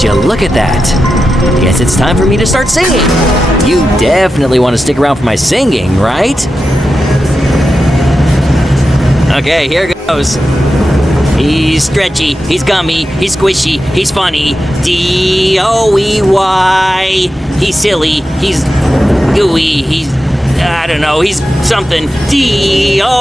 Would you look at that? Guess it's time for me to start singing. You definitely want to stick around for my singing, right? Okay, here goes. He's stretchy, he's gummy, he's squishy, he's funny. D-O-E-Y. He's silly, he's gooey, I don't know, he's something. D-O-E-Y.